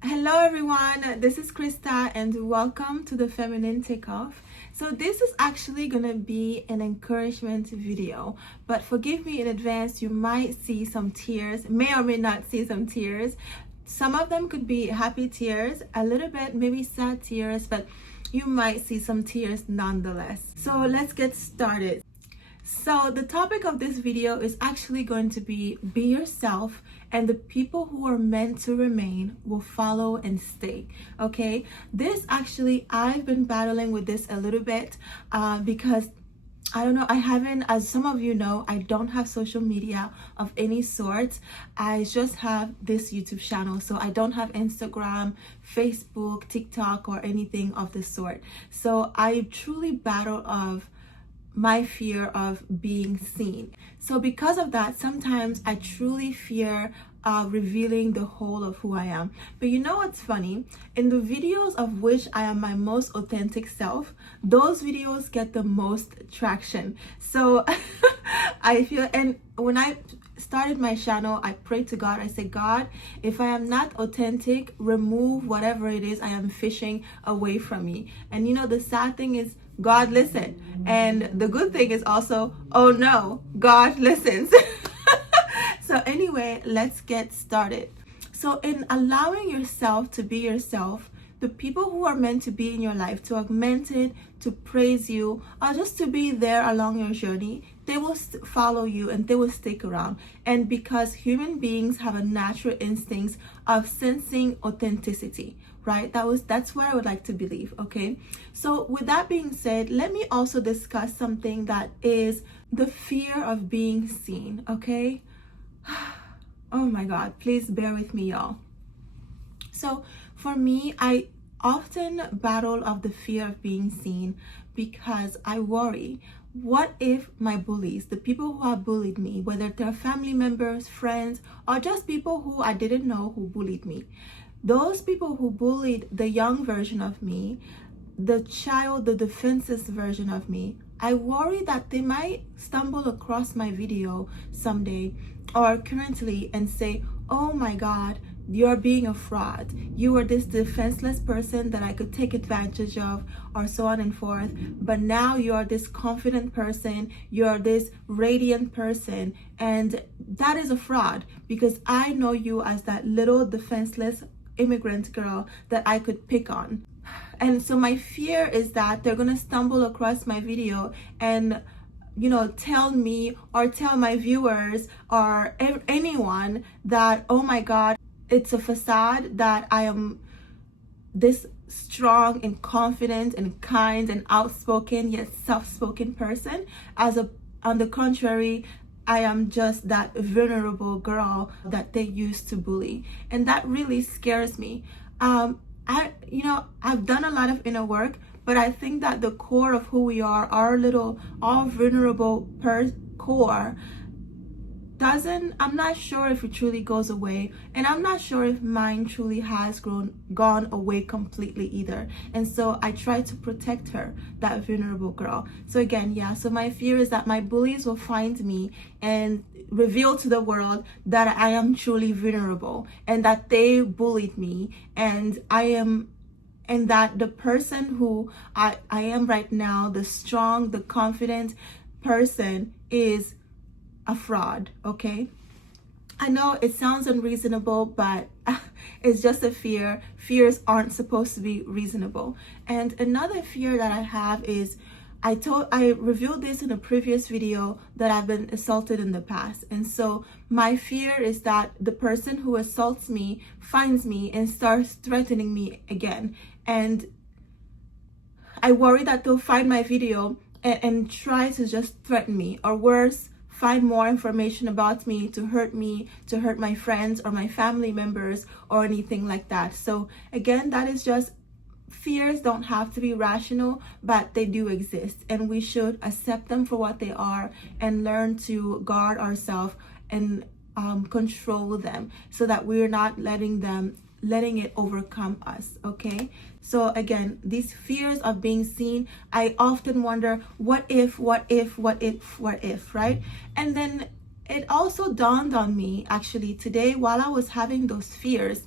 Hello everyone, this is Krista and welcome to the Feminine Takeoff. So this is actually going to be an encouragement video, but forgive me in advance, you might see some tears, may or may not see some tears. Some of them could be happy tears, a little bit maybe sad tears, but you might see some tears nonetheless. So let's get started. So the topic of this video is actually going to be yourself, and the people who are meant to remain will follow and stay. Okay, this actually, I've been battling with this a little bit because I don't know, I haven't, as some of you know, I don't have social media of any sort. I just have this YouTube channel. So I don't have Instagram, Facebook, TikTok, or anything of the sort. So I truly battle of my fear of being seen. So because of that, sometimes I truly fear revealing the whole of who I am. But you know what's funny? In the videos of which I am my most authentic self, those videos get the most traction. So I feel, and when I started my channel, I prayed to God. I said, God, if I am not authentic, remove whatever it is I am fishing away from me. And you know, the sad thing is, God listens. And the good thing is also, oh no, God listens. So anyway, let's get started. So in allowing yourself to be yourself, the people who are meant to be in your life, to augment it, to praise you, or just to be there along your journey, they will follow you and they will stick around. And because human beings have a natural instinct of sensing authenticity, right? That's where I would like to believe. Okay, so with that being said, let me also discuss something that is the fear of being seen. Okay. Oh my God, please bear with me, y'all. So for me, I often battle of the fear of being seen because I worry, what if my bullies, the people who have bullied me, whether they're family members, friends, or just people who I didn't know who bullied me, those people who bullied the young version of me, the defenseless version of me, I worry that they might stumble across my video someday or currently and say, oh my God, you're being a fraud. You are this defenseless person that I could take advantage of, or so on and forth. But now you're this confident person, you're this radiant person, and that is a fraud because I know you as that little defenseless immigrant girl that I could pick on. And so my fear is that they're gonna stumble across my video and, you know, tell me or tell my viewers or anyone that, oh my God, it's a facade, that I am this strong and confident and kind and outspoken yet soft-spoken person. On the contrary, I am just that vulnerable girl that they used to bully. And that really scares me. I've done a lot of inner work, but I think that the core of who we are, our vulnerable core, I'm not sure if it truly goes away, and I'm not sure if mine truly has gone away completely either. And so I try to protect her, that vulnerable girl. So again, yeah, so my fear is that my bullies will find me and reveal to the world that I am truly vulnerable and that they bullied me, and that the person who I am right now, the strong, the confident person, is a fraud. Okay, I know it sounds unreasonable, but it's just a fear. Fears aren't supposed to be reasonable. And another fear that I have is, I revealed this in a previous video, that I've been assaulted in the past. And so my fear is that the person who assaults me finds me and starts threatening me again. And I worry that they'll find my video and try to just threaten me, or worse, find more information about me, to hurt my friends or my family members or anything like that. So again, that is just, fears don't have to be rational, but they do exist, and we should accept them for what they are and learn to guard ourselves and control them so that we're not letting it overcome us. Okay, so again, these fears of being seen, I often wonder, what if, right? And then it also dawned on me actually today, while I was having those fears,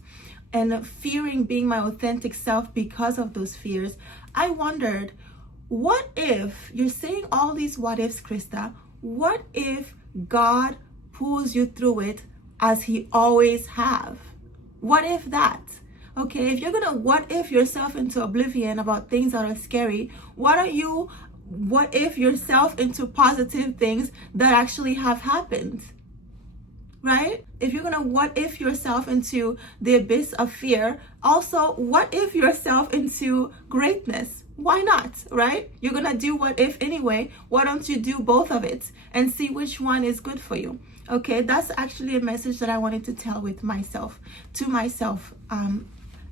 and fearing being my authentic self because of those fears, I wondered, what if you're saying all these what ifs, Krista? What if God pulls you through it as he always have? What if that? Okay, if you're gonna what if yourself into oblivion about things that are scary, what if yourself into positive things that actually have happened? Right? If you're gonna what if yourself into the abyss of fear, also what if yourself into greatness? Why not? Right? You're gonna do what if anyway. Why don't you do both of it and see which one is good for you? Okay, that's actually a message that I wanted to tell to myself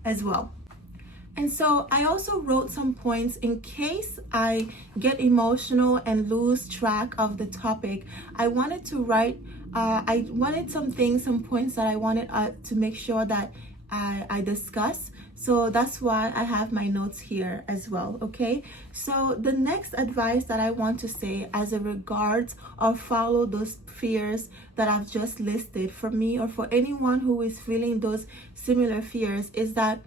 as well. And so I also wrote some points in case I get emotional and lose track of the topic. I wanted to write, I wanted some points that I wanted to make sure that I discuss. So that's why I have my notes here as well, okay? So the next advice that I want to say as a regards of follow those fears that I've just listed for me or for anyone who is feeling those similar fears is that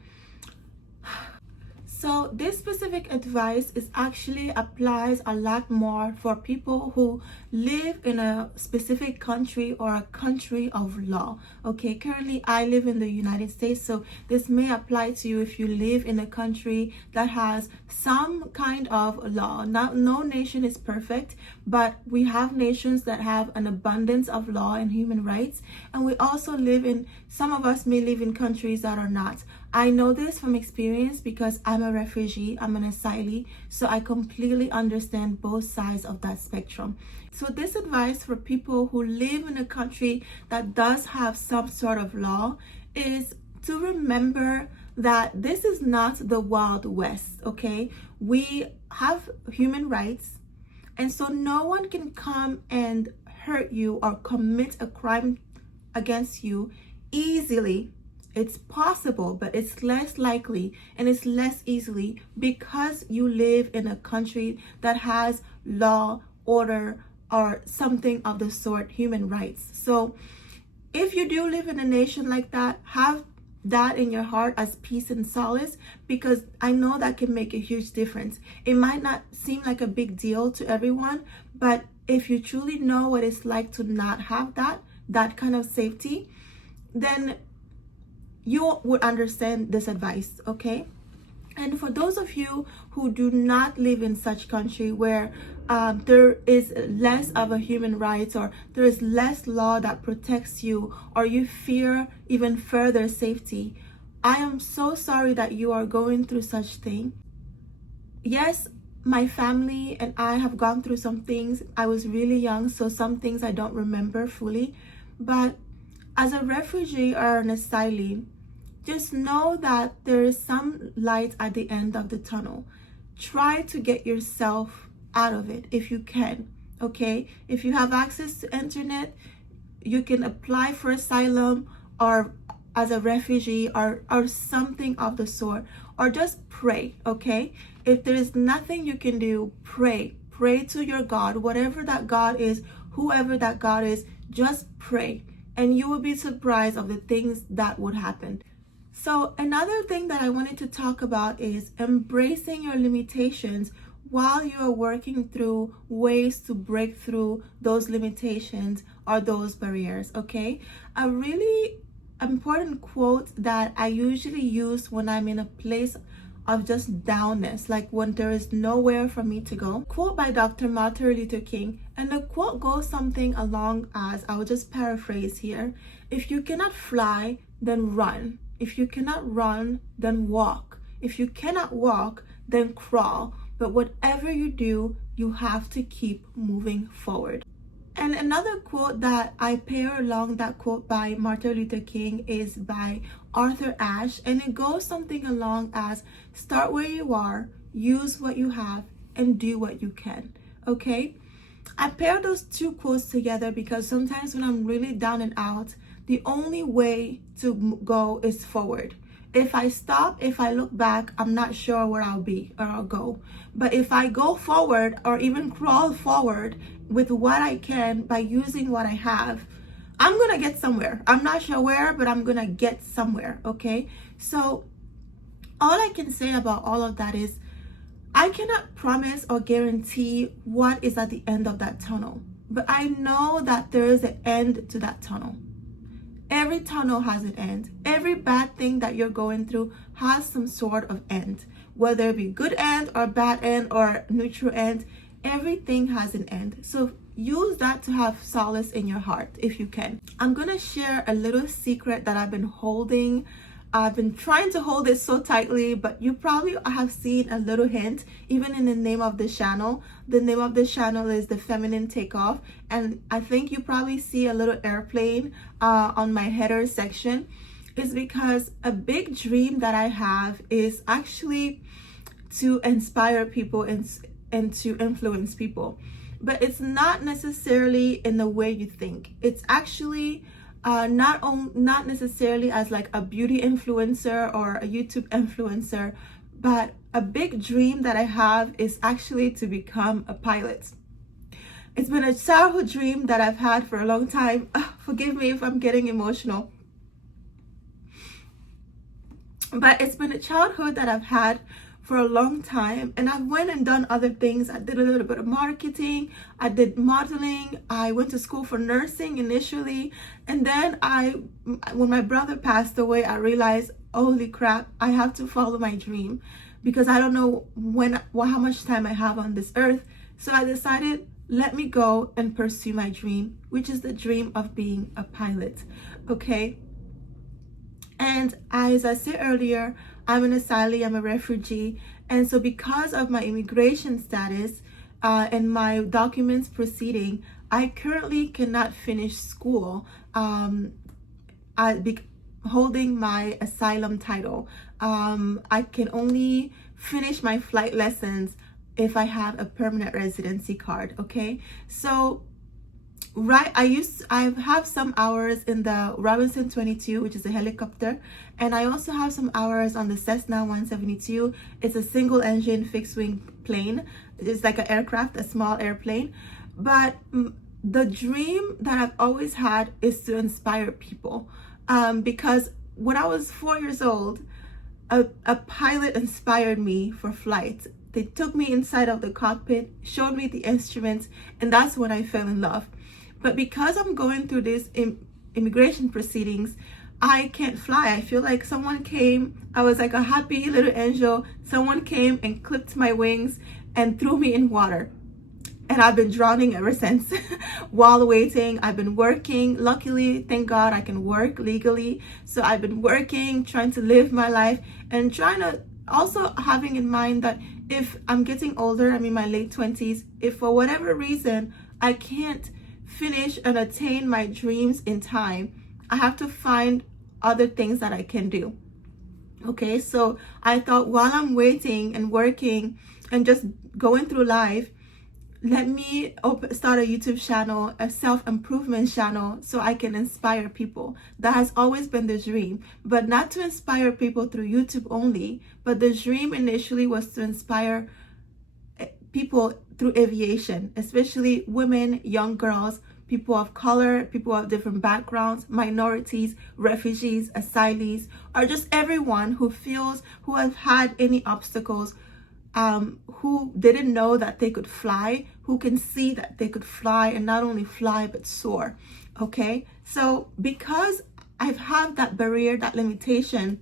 so this specific advice is actually applies a lot more for people who live in a specific country or a country of law. Okay, currently I live in the United States, so this may apply to you if you live in a country that has some kind of law. Now, no nation is perfect, but we have nations that have an abundance of law and human rights, and we also some of us may live in countries that are not. I know this from experience because I'm a refugee, I'm an asylee, so I completely understand both sides of that spectrum. So this advice for people who live in a country that does have some sort of law is to remember that this is not the Wild West, okay? We have human rights, and so no one can come and hurt you or commit a crime against you easily. It's possible, but it's less likely and it's less easily because you live in a country that has law, order, or something of the sort, human rights. So if you do live in a nation like that, have that in your heart as peace and solace, because I know that can make a huge difference. It might not seem like a big deal to everyone, but if you truly know what it's like to not have that kind of safety, then you would understand this advice, okay? And for those of you who do not live in such country where there is less of a human rights or there is less law that protects you, or you fear even further safety, I am so sorry that you are going through such thing. Yes, my family and I have gone through some things. I was really young, so some things I don't remember fully, but as a refugee or an asylee, just know that there is some light at the end of the tunnel. Try to get yourself out of it if you can, okay? If you have access to internet, you can apply for asylum or as a refugee or something of the sort, or just pray, okay? If there is nothing you can do, pray to your God, whatever that God is, whoever that God is, just pray, and you will be surprised of the things that would happen. So another thing that I wanted to talk about is embracing your limitations while you are working through ways to break through those limitations or those barriers, okay? A really important quote that I usually use when I'm in a place of just downness, like when there is nowhere for me to go. Quote by Dr. Martin Luther King, and the quote goes something along as, I will just paraphrase here: if you cannot fly, then run. If you cannot run, then walk. If you cannot walk, then crawl. But whatever you do, you have to keep moving forward. And another quote that I pair along that quote by Martin Luther King is by Arthur Ashe, and it goes something along as, start where you are, use what you have, and do what you can, okay? I pair those two quotes together because sometimes when I'm really down and out, the only way to go is forward. If I stop, if I look back, I'm not sure where I'll be or I'll go. But if I go forward or even crawl forward with what I can by using what I have, I'm gonna get somewhere. I'm not sure where, but I'm gonna get somewhere. Okay, so all I can say about all of that is I cannot promise or guarantee what is at the end of that tunnel, but I know that there is an end to that tunnel. Every tunnel has an end. Every bad thing that you're going through has some sort of end, whether it be good end or bad end or neutral end. Everything has an end. So use that to have solace in your heart if you can. I'm gonna share a little secret that I've been holding. I've been trying to hold it so tightly, but you probably have seen a little hint even in the name of the channel. The name of the channel is The Feminine Takeoff, and I think you probably see a little airplane on my header section. It's because a big dream that I have is actually to inspire people and to influence people, but it's not necessarily in the way you think. It's actually not necessarily as like a beauty influencer or a YouTube influencer, but a big dream that I have is actually to become a pilot. It's been a childhood dream that I've had for a long time. Forgive me if I'm getting emotional, but it's been a childhood that I've had for a long time, and I've went and done other things. I did a little bit of marketing, I did modeling, I went to school for nursing initially, and then when my brother passed away, I realized, holy crap, I have to follow my dream because I don't know how much time I have on this earth. So I decided, let me go and pursue my dream, which is the dream of being a pilot. Okay, and as I said earlier, I'm an asylee, I'm a refugee. And so because of my immigration status and my documents proceeding, I currently cannot finish school holding my asylum title. I can only finish my flight lessons if I have a permanent residency card, okay? So I have some hours in the Robinson 22, which is a helicopter, and I also have some hours on the Cessna 172. It's a single engine fixed wing plane. It's like an aircraft, a small airplane. But the dream that I've always had is to inspire people, because when I was 4 years old, a pilot inspired me for flight. They took me inside of the cockpit, showed me the instruments, and that's when I fell in love. But because I'm going through these immigration proceedings, I can't fly. I feel like someone came, I was like a happy little angel. Someone came and clipped my wings and threw me in water. And I've been drowning ever since. While waiting, I've been working. Luckily, thank God, I can work legally. So I've been working, trying to live my life, and trying to also having in mind that if I'm getting older, I'm in my late 20s, if for whatever reason I can't finish and attain my dreams in time, I have to find other things that I can do. Okay, so I thought while I'm waiting and working and just going through life, let me start a YouTube channel, a self-improvement channel, so I can inspire people. That has always been the dream, but not to inspire people through YouTube only, but the dream initially was to inspire people through aviation, especially women, young girls, people of color, people of different backgrounds, minorities, refugees, asylees, or just everyone who have had any obstacles, who didn't know that they could fly, who can see that they could fly, and not only fly, but soar. Okay, so because I've had that barrier, that limitation,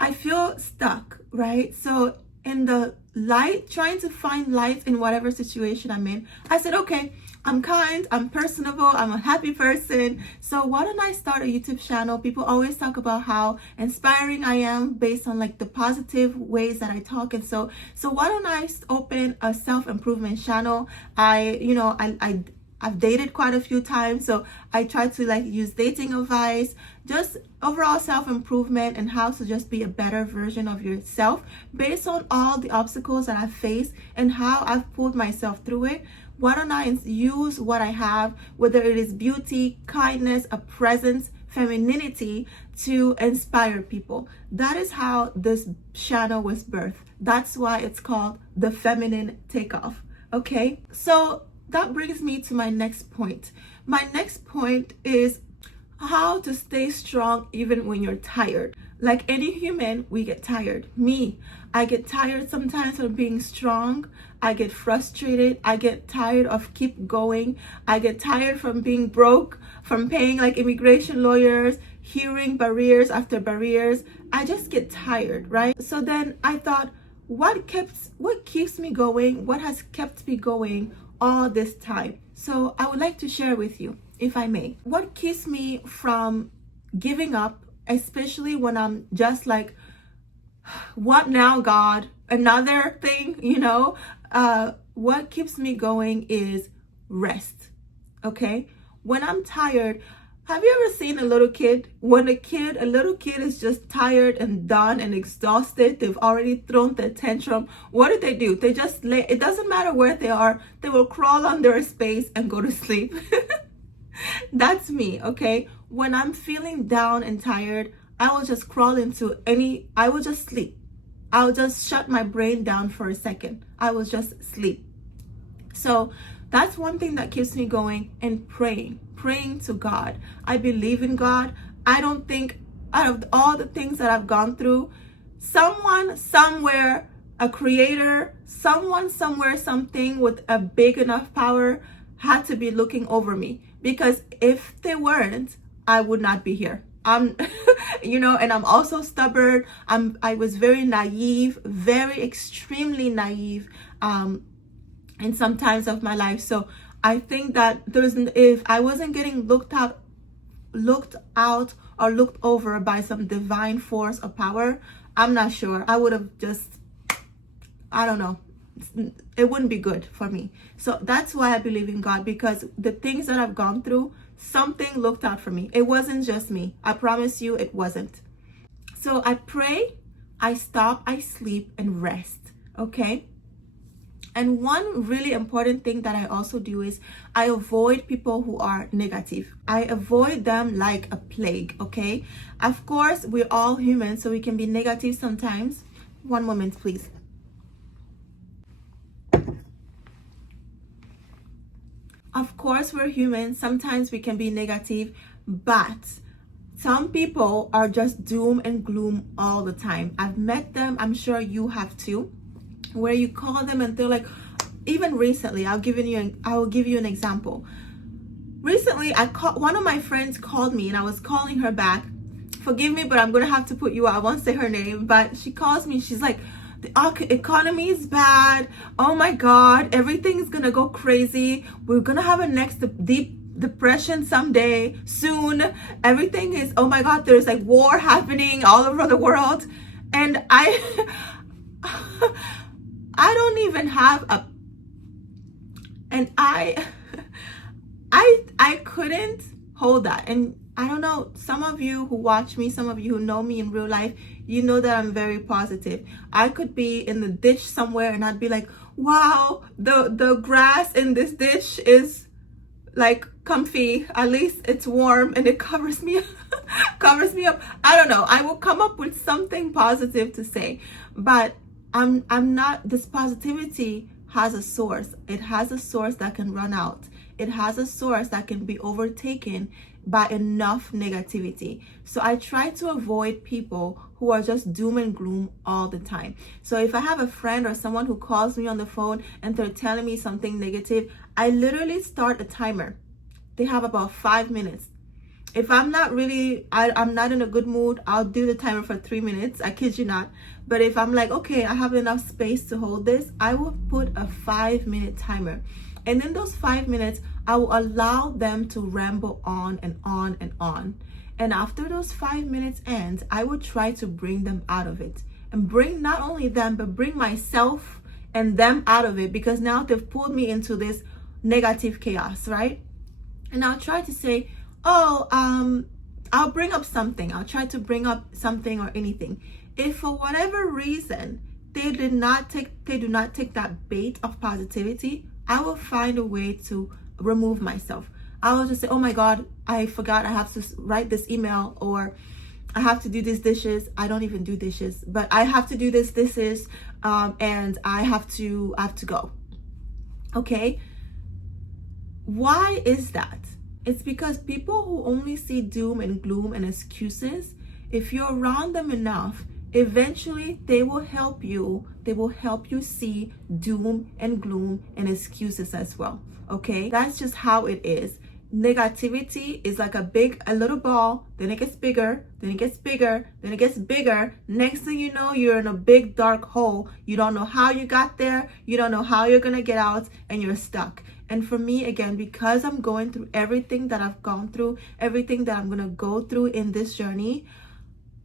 I feel stuck, right? So in the light, trying to find light in whatever situation I'm in, I said, okay, I'm kind, I'm personable, I'm a happy person, so why don't I start a YouTube channel? People always talk about how inspiring I am based on like the positive ways that I talk, and so why don't I open a self-improvement channel? I've dated quite a few times, so I try to like use dating advice, just overall self-improvement and how to just be a better version of yourself based on all the obstacles that I've faced and how I've pulled myself through it. Why don't I use what I have, whether it is beauty, kindness, a presence, femininity, to inspire people? That is how this channel was birthed. That's why it's called The Feminine Takeoff. Okay, so that brings me to my next point. My next point is how to stay strong even when you're tired. Like any human, we get tired. Me, I get tired sometimes of being strong. I get frustrated. I get tired of keep going. I get tired from being broke, from paying like immigration lawyers, hearing barriers after barriers. I just get tired, right? So then I thought, what keeps me going? What has kept me going all this time? So I would like to share with you, if I may. What keeps me from giving up, especially when I'm just like, what now, God? Another thing, what keeps me going is rest. Okay? When I'm tired, have you ever seen a little kid? When a little kid is just tired and done and exhausted, they've already thrown their tantrum. What do? They just lay, it doesn't matter where they are, they will crawl under a space and go to sleep. That's me, okay? When I'm feeling down and tired, I will just I will just sleep. I'll just shut my brain down for a second. I will just sleep. So that's one thing that keeps me going, and praying to God. I believe in God. I don't think, out of all the things that I've gone through, someone somewhere, a creator, someone somewhere, something with a big enough power had to be looking over me, because if they weren't, I would not be here. And I'm also stubborn. I was very naive, very extremely naive in some times of my life. So I think that if I wasn't getting looked out or looked over by some divine force or power, I'm not sure. I would have just, I don't know. It wouldn't be good for me. So that's why I believe in God, because the things that I've gone through, something looked out for me. It wasn't just me. I promise you it wasn't. So I pray, I stop, I sleep and rest. Okay? And one really important thing that I also do is I avoid people who are negative. I avoid them like a plague, okay? Of course, we're all human, so we can be negative sometimes. One moment, please. Of course, we're human. Sometimes we can be negative, but some people are just doom and gloom all the time. I've met them. I'm sure you have too, where you call them and they're like, even recently, I will give you an example. Recently, one of my friends called me and I was calling her back. Forgive me, but I'm going to have to put you out. I won't say her name, but she calls me. She's like, the economy is bad. Oh my God, everything is going to go crazy. We're going to have a next deep depression someday, soon. Everything is, oh my God, there's like war happening all over the world. And I don't even have I couldn't hold that. And I don't know, some of you who watch me, some of you who know me in real life, you know that I'm very positive. I could be in the ditch somewhere and I'd be like, wow, the grass in this ditch is like comfy. At least it's warm and it covers me covers me up. I don't know. I will come up with something positive to say, but I'm not. This positivity has a source. It has a source that can run out. It has a source that can be overtaken by enough negativity. So I try to avoid people who are just doom and gloom all the time. So if I have a friend or someone who calls me on the phone and they're telling me something negative, I literally start a timer. They have about 5 minutes. If I'm not really, I'm not in a good mood, I'll do the timer for 3 minutes. I kid you not. But if I'm like, okay, I have enough space to hold this, I will put a 5-minute timer. And in those 5 minutes, I will allow them to ramble on and on and on. And after those 5 minutes end, I will try to bring them out of it. And bring not only them, but bring myself and them out of it. Because now they've pulled me into this negative chaos, right? And I'll try to say, I'll bring up something. I'll try to bring up something or anything. If for whatever reason they do not take that bait of positivity, I will find a way to remove myself. I will just say, oh my God, I forgot I have to write this email, or I have to do these dishes. I don't even do dishes, but I have to do this dishes, and I have to go. Okay. Why is that? It's because people who only see doom and gloom and excuses, if you're around them enough, eventually they will help you. They will help you see doom and gloom and excuses as well. Okay? That's just how it is. Negativity is like a little ball, then it gets bigger, then it gets bigger, then it gets bigger. Next thing you know, you're in a big dark hole. You don't know how you got there, you don't know how you're gonna get out, and you're stuck. And for me, again, because I'm going through everything that I've gone through, everything that I'm gonna go through in this journey,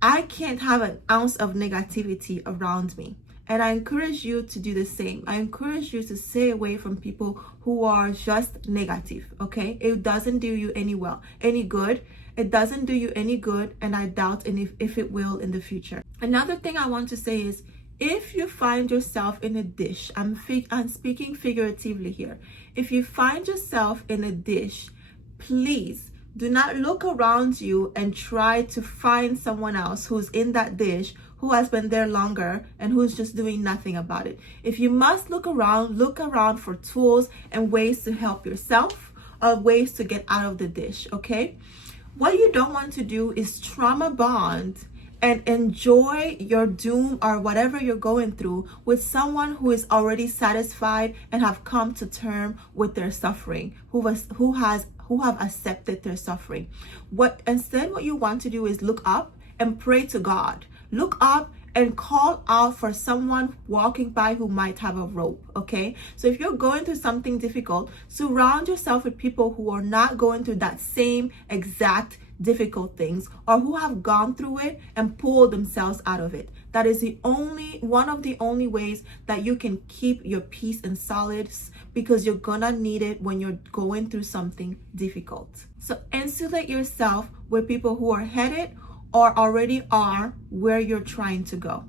I can't have an ounce of negativity around me. And I encourage you to do the same. I encourage you to stay away from people who are just negative, okay? It doesn't do you any good. It doesn't do you any good, and I doubt if it will in the future. Another thing I want to say is, if you find yourself in a dish, I'm speaking figuratively here. If you find yourself in a dish, please do not look around you and try to find someone else who's in that dish, who has been there longer and who's just doing nothing about it. If you must look around for tools and ways to help yourself or ways to get out of the dish, okay? What you don't want to do is trauma bond and enjoy your doom or whatever you're going through with someone who is already satisfied and have come to term with their suffering, who have accepted their suffering. Instead, what you want to do is look up and pray to God. Look up and call out for someone walking by who might have a rope, okay? So if you're going through something difficult, surround yourself with people who are not going through that same exact difficult things, or who have gone through it and pulled themselves out of it. That is one of the only ways that you can keep your peace and solids, because you're gonna need it when you're going through something difficult. So insulate yourself with people who are headed or already are where you're trying to go.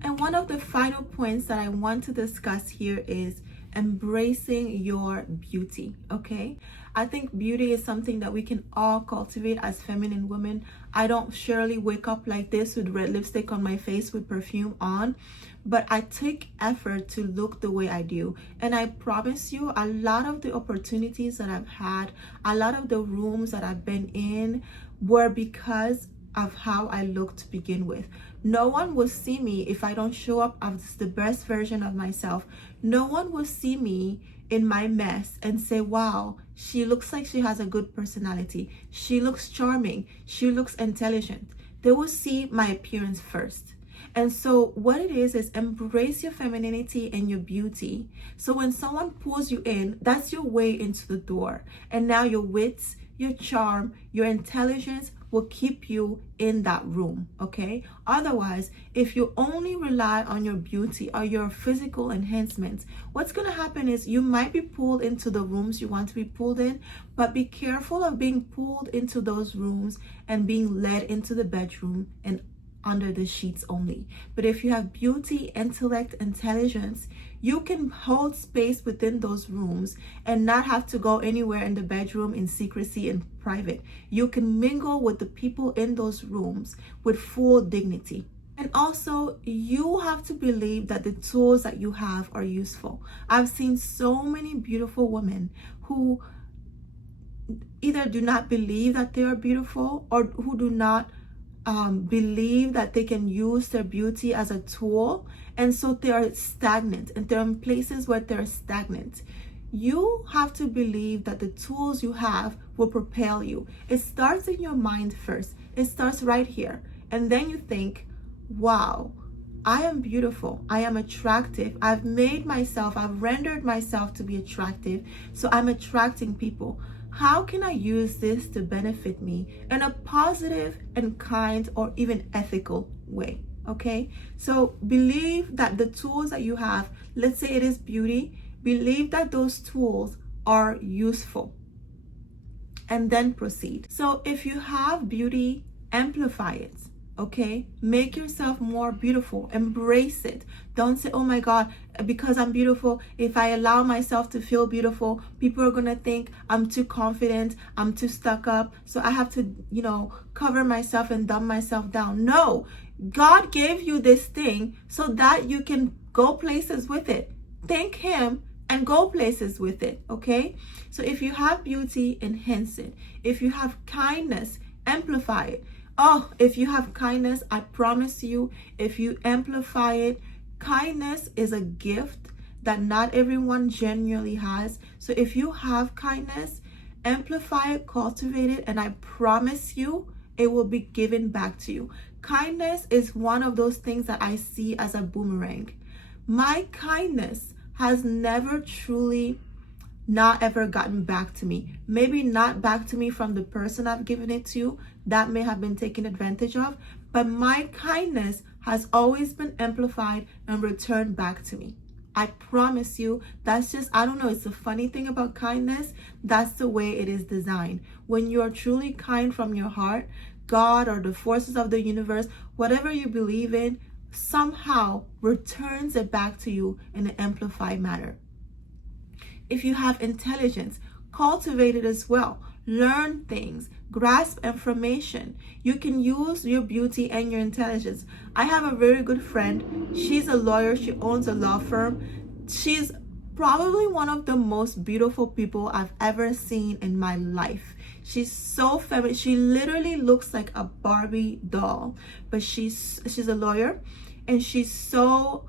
And one of the final points that I want to discuss here is embracing your beauty, okay? I think beauty is something that we can all cultivate as feminine women. I don't surely wake up like this with red lipstick on my face with perfume on, but I take effort to look the way I do. And I promise you, a lot of the opportunities that I've had, a lot of the rooms that I've been in were because of how I look to begin with. No one will see me if I don't show up as the best version of myself. No one will see me in my mess and say, wow, she looks like she has a good personality. She looks charming. She looks intelligent. They will see my appearance first. And so what it is embrace your femininity and your beauty. So when someone pulls you in, that's your way into the door. And now your wits, your charm, your intelligence will keep you in that room, okay? Otherwise, if you only rely on your beauty or your physical enhancements, what's gonna happen is you might be pulled into the rooms you want to be pulled in, but be careful of being pulled into those rooms and being led into the bedroom and under the sheets only. But if you have beauty, intellect, intelligence, you can hold space within those rooms and not have to go anywhere in the bedroom in secrecy and private. You can mingle with the people in those rooms with full dignity. And also, you have to believe that the tools that you have are useful. I've seen so many beautiful women who either do not believe that they are beautiful, or who do not believe that they can use their beauty as a tool, and so they are stagnant, and they're in places where they're stagnant. You have to believe that the tools you have will propel you. It starts in your mind first. It starts right here, and then you think, wow, I am beautiful, I am attractive, I've rendered myself to be attractive, so I'm attracting people. How can I use this to benefit me in a positive and kind or even ethical way? Okay, so believe that the tools that you have, let's say it is beauty, believe that those tools are useful, and then proceed. So if you have beauty, amplify it. Okay, make yourself more beautiful, embrace it. Don't say, oh my God, because I'm beautiful, if I allow myself to feel beautiful, people are gonna think I'm too confident, I'm too stuck up, so I have to, cover myself and dumb myself down. No, God gave you this thing so that you can go places with it. Thank Him and go places with it, okay? So if you have beauty, enhance it. If you have kindness, amplify it. Oh, if you have kindness, I promise you, if you amplify it, kindness is a gift that not everyone genuinely has. So if you have kindness, amplify it, cultivate it, and I promise you, it will be given back to you. Kindness is one of those things that I see as a boomerang. My kindness has never truly not ever gotten back to me. Maybe not back to me from the person I've given it to, that may have been taken advantage of, but my kindness has always been amplified and returned back to me. I promise you, that's just, I don't know, it's a funny thing about kindness. That's the way it is designed. When you are truly kind from your heart, God or the forces of the universe, whatever you believe in, somehow returns it back to you in an amplified manner. If you have intelligence, cultivate it as well. Learn things, grasp information. You can use your beauty and your intelligence. I have a very good friend. She's a lawyer. She owns a law firm. She's probably one of the most beautiful people I've ever seen in my life. She's so feminine. She literally looks like a Barbie doll, but she's a lawyer, and she's so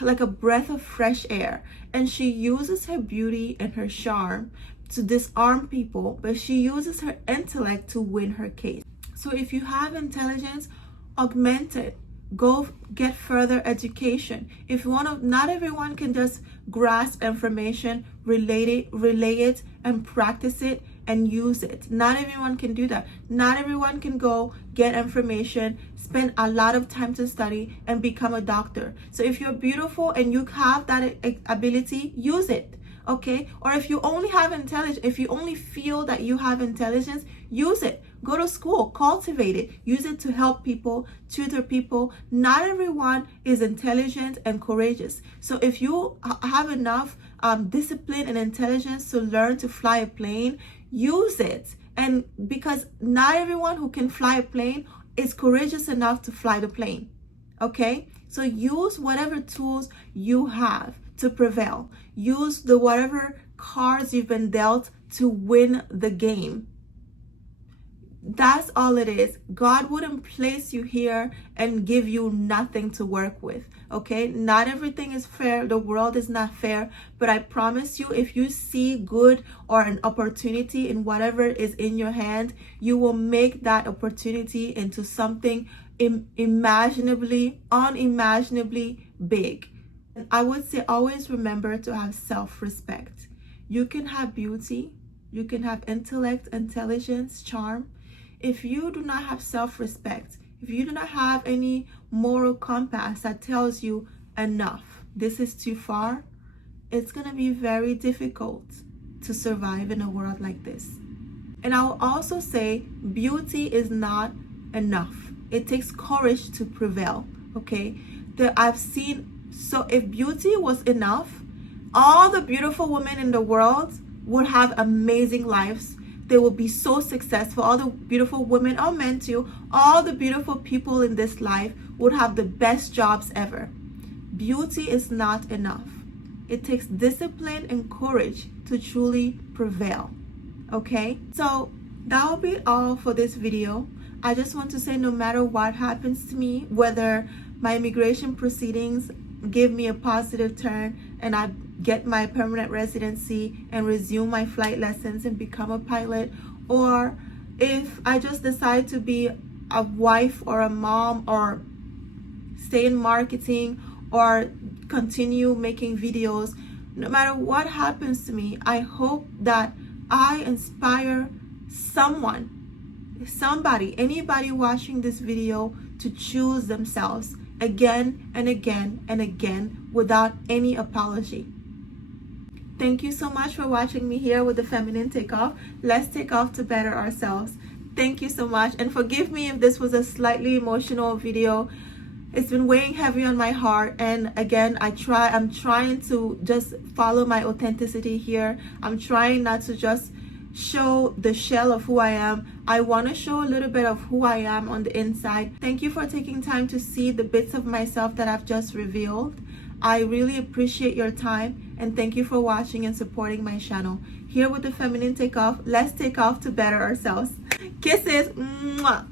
like a breath of fresh air. And she uses her beauty and her charm to disarm people, but she uses her intellect to win her case. So if you have intelligence, augment it. Go get further education. If you want to, not everyone can just grasp information, relay it, and practice it and use it. Not everyone can do that. Not everyone can go get information, spend a lot of time to study, and become a doctor. So if you're beautiful and you have that ability, use it. Okay? Or if you only have intelligence, if you only feel that you have intelligence, use it. Go to school, cultivate it, use it to help people, tutor people. Not everyone is intelligent and courageous. So if you have enough discipline and intelligence to learn to fly a plane, use it. And because not everyone who can fly a plane is courageous enough to fly the plane. Okay? So use whatever tools you have to prevail. Use the whatever cards you've been dealt to win the game. That's all it is. God wouldn't place you here and give you nothing to work with. Okay? Not everything is fair. The world is not fair. But I promise you, if you see good or an opportunity in whatever is in your hand, you will make that opportunity into something unimaginably big. And I would say always remember to have self-respect. You can have beauty, you can have intellect, intelligence, charm. If you do not have self-respect, if you do not have any moral compass that tells you enough, this is too far, it's going to be very difficult to survive in a world like this. And I will also say beauty is not enough. It takes courage to prevail, okay? I've seen, so if beauty was enough, all the beautiful women in the world would have amazing lives. They will be so successful. All the beautiful women, or men too, all the beautiful people in this life would have the best jobs ever. Beauty is not enough. It takes discipline and courage to truly prevail. Okay? So that will be all for this video. I just want to say, no matter what happens to me, whether my immigration proceedings give me a positive turn and I get my permanent residency and resume my flight lessons and become a pilot, or if I just decide to be a wife or a mom or stay in marketing or continue making videos, no matter what happens to me, I hope that I inspire somebody, anybody watching this video to choose themselves again and again and again without any apology. Thank you so much for watching me here with the Feminine Takeoff. Let's take off to better ourselves. Thank you so much, and forgive me if this was a slightly emotional video. It's been weighing heavy on my heart, and again, I'm trying to just follow my authenticity here. I'm trying not to just show the shell of who I am. I want to show a little bit of who I am on the inside. Thank you for taking time to see the bits of myself that I've just revealed. I really appreciate your time, and thank you for watching and supporting my channel. Here with the Feminine Takeoff, let's take off to better ourselves. Kisses. Mwah.